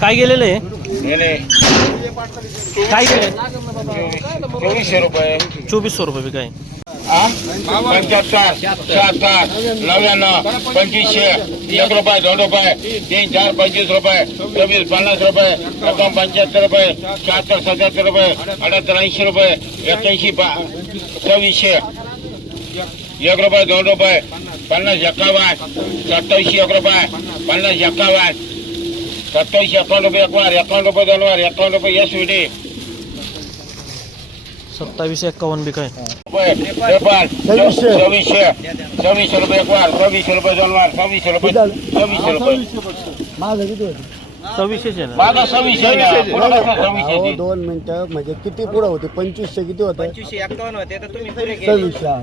काय गेलेलं आहे? गेले. काय गेले? चोवीसशे रुपये. चोवीसशे रुपये बी काय? पंच्याहत्तर शहात्तर नव्याण्णव पंचवीसशे एक रुपये दोन रुपये तीन चार पंचवीस रुपये चोवीस पन्नास रुपये एकोण पंच्याहत्तर रुपये शहात्तर सत्याहत्तर रुपये अठ्याहत्तर ऐंशी रुपये एक्क्याऐंशी पा सव्वीसशे. एक रुपये दोन रुपये पन्नास एक्कावन्न सत्तावीसशे एक रुपये पन्नास एक्कावन्न सत्तावीसशे एकावन्न रुपये एक वार एकावन्न रुपये दोन वार एकावन्न रुपये एस डी सत्तावीस एक्कावन्न बी काय रुपये त्रेपन्न सव्वीसशे सव्वीसशे रुपये एक वार सव्वीसशे रुपये दोन वार सव्वीसशे रुपये सव्वीसशे रुपये सव्वीसशेच आहे ना माझा सव्वीसशे आहे ना. पुढं कसं अहो सव्वीसशे दोन मिनिटं म्हणजे किती पुढं होते पंचवीसशे किती होतं पंचवीसशे एक्कावन्न होते तर तुम्ही पुरे गेले. सव्वीसशे हा,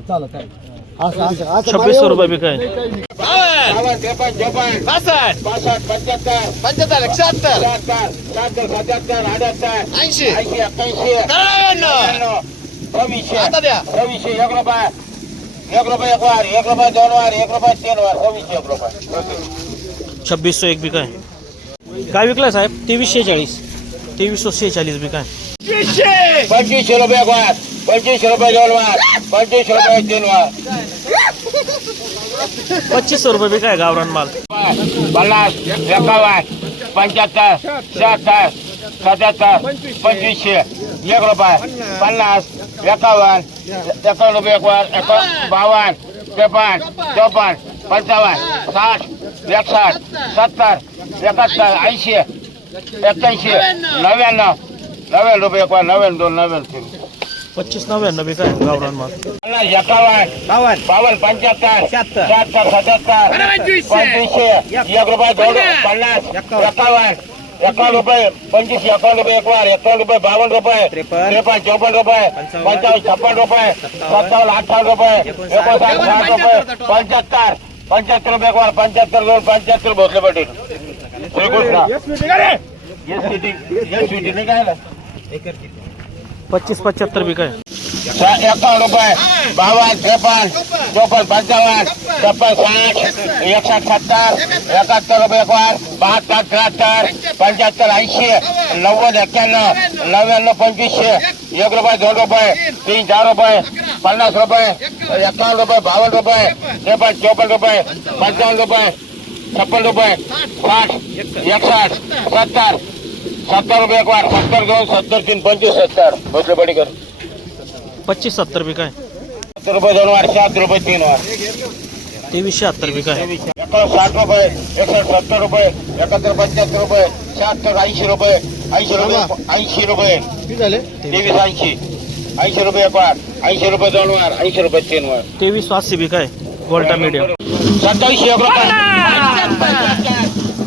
चालेल चालेल असं असं असं छब्बीसशे रुपये बी काय बावन्न, त्रेपन्न चोपन्न बासष्ट पासष्ट पंच्याहत्तर पंच्याहत्तर शहात्तर शहात्तर शहात्तर सत्याहत्तर अठ्याहत्तर ऐंशी ऐंशी एक्क्याऐंशी नव्याण्णव नव्याण्णव सव्वीसशे आता द्या सव्वीसशे एक एक रुपये एक वार एक रुपये दोन वार एक रुपये तीन वार सव्वीसशे एक रुपये छब्बीसशे एक बी काय विकलाय साहेब तेवीसशे चाळीस तेवीसशे शेहेचाळीस बी काय पंचवीसशे रुपये पंचवीसशे रुपये दोन वार पंचवीसशे रुपये तीन वार. पच्चीसशे रुपये बी काय गावरान माल? पन्नास एकावन्न पंच्याहत्तर शहात्तर सत्याहत्तर पंचवीसशे एक रुपये. पन्नास एकावन्न एकावन्न रुपये एक बावन्न त्रेपन्न चौपन्न पंचावन्न साठ एकसष्ट सत्तर एकाहत्तर ऐंशी एक्क्याऐंशी नव्याण्णव नव्याण्णव रुपये एक नव्याण्णव दोन नव्याण्णव तीन. पच्चीस नव्याण्णव बी काय गावरान माल पन्नास एकावन्न बावन्न बावन्न पंच्याहत्तर शहात्तर. शहात्तर सत्याहत्तर पंचवीसशे. पंचवीसशे एक रुपये दोन पन्नास एकावन्न एकावन्न रुपये पंचवीस एकावन्न रुपये एक वार एकावन्न रुपये बावन्न रुपये त्रेपन्न. त्रेपन्न चौपन्न रुपये पंचावन्न. पंचावन्न छप्पन्न रुपये सत्तावन्न अठ्ठावन्न रुपये एकोणसाठ. एकोणसाठ साठ रुपये पंच्याहत्तर पंच्याहत्तर रुपये एक वार पंच्याहत्तर दोन पंच्याहत्तर भोसले पच्चीस पचहत्तर भी रुपए, बावन, तिरपन, चौपन, पंचावन, छप्पन, साठ एक सौ सत्तर, इकहत्तर रुपए पर बहत्तर, तिहत्तर, पचहत्तर ऐसी नव्वद इक्यानव नव्याण्णव पंचवीस एक रुपए, दो रुपए, तीन, चार रुपए पन्ना रुपए, इक्यावन रुपये बावन रुपए, तिरपन, चौपन रुपए, पंचावन रुपए, छप्पन रुपए, साठ इकसठ सत्तर सत्तर रुपये एक वार सत्तर दोन सत्तर तीन पंचवीस सत्तर। भोसले पडीकर पच्चीस सत्तर बी काय सत्तर रुपये दोन वार सात रुपये तीन वार तेवीसशे हत्तर बी काय एकावन्न साठ रुपये एकसष्ट सत्तर रुपये एकाहत्तर पंच्याहत्तर रुपये शहात्तर ऐंशी रुपये ऐंशी रुपये ऐंशी रुपये। तेवीस ऐंशी ऐंशी रुपये एक वार ऐंशी रुपये दोन वार ऐंशी रुपये तीन वार तेवीस पाचशे बी काय गोल्टा मीडियम। सत्तावीसशे एक रुपये।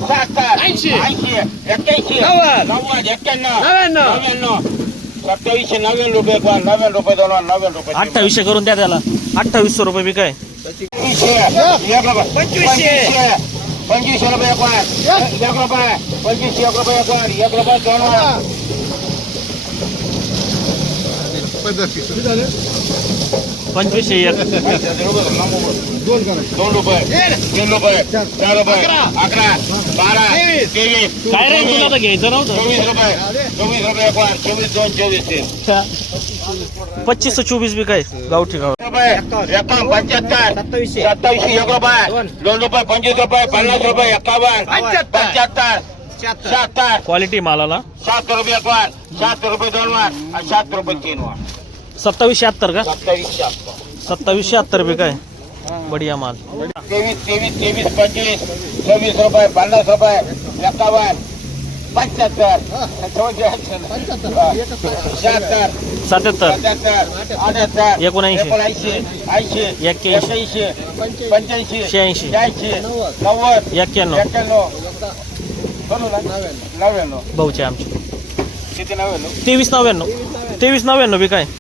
शहात्तर ऐंशी ऐंशी एक्क्याऐंशी नव्वद. नव्वद एक्क्याण्णव नव्याण्णव. नव्याण्णव सत्तावीसशे नव्याण्णव रुपये एक वार नव्याण्णव रुपये दोन वार नव्याण्णव रुपये तीन वार. अठ्ठावीसशे करून द्या त्याला अठ्ठावीसशे रुपये बी काय पंचवीसशे एक रुपये पंचवीसशे पंचवीसशे रुपये एक वार एक रुपये पंचवीसशे एक रुपये एक वार एक रुपये दोन वार किती झाले पंचवीसशे एक दोन करायचे दोन रुपये तीन रुपये चार रुपये अकरा बारा. तेवीस. काय रे तुला आता घ्यायचं नव्हतं. चोवीस रुपये. चोवीस रुपये एक वार चोवीस दोन चोवीस तीन. पच्चीस चोवीस बी काय? गावठी गाव रुपये. एकावन्न पंच्याहत्तर. सत्तावीसशे. सत्तावीसशे एक रुपये. दोन. रुपये पंचवीस रुपये पन्नास रुपये एकावन्न. पंच्याहत्तर. पंच्याहत्तर. शहात्तर शहात्तर क्वालिटी मालाला? शहात्तर रुपये एक वार शहात्तर रुपये दोन वार आणि शहात्तर रुपये तीन वार सत्तावीसशे हत्तर का? सत्तावीसशे. सत्तावीसशे हत्तर बी काय? बढिया माल. तेवीस तेवीस तेवीस पंचवीस सव्वीस रुपये पन्नास रुपये एकावन्न पंच्याहत्तर शहात्तर सत्याहत्तर सत्याहत्तर. अठ्याहत्तर एकोणऐंशी. एकोणऐंशी ऐंशी एक्क्याऐंशी. पंच्याऐंशी शहाऐंशी. शहाऐंशी नव्वद. एक्क्याण्णव. एक्क्याण्णव? नव्याण्णव. भाऊचे आमचे. किती नव्याण्णव? तेवीस नव्याण्णव. तेवीस नव्याण्णव बी काय?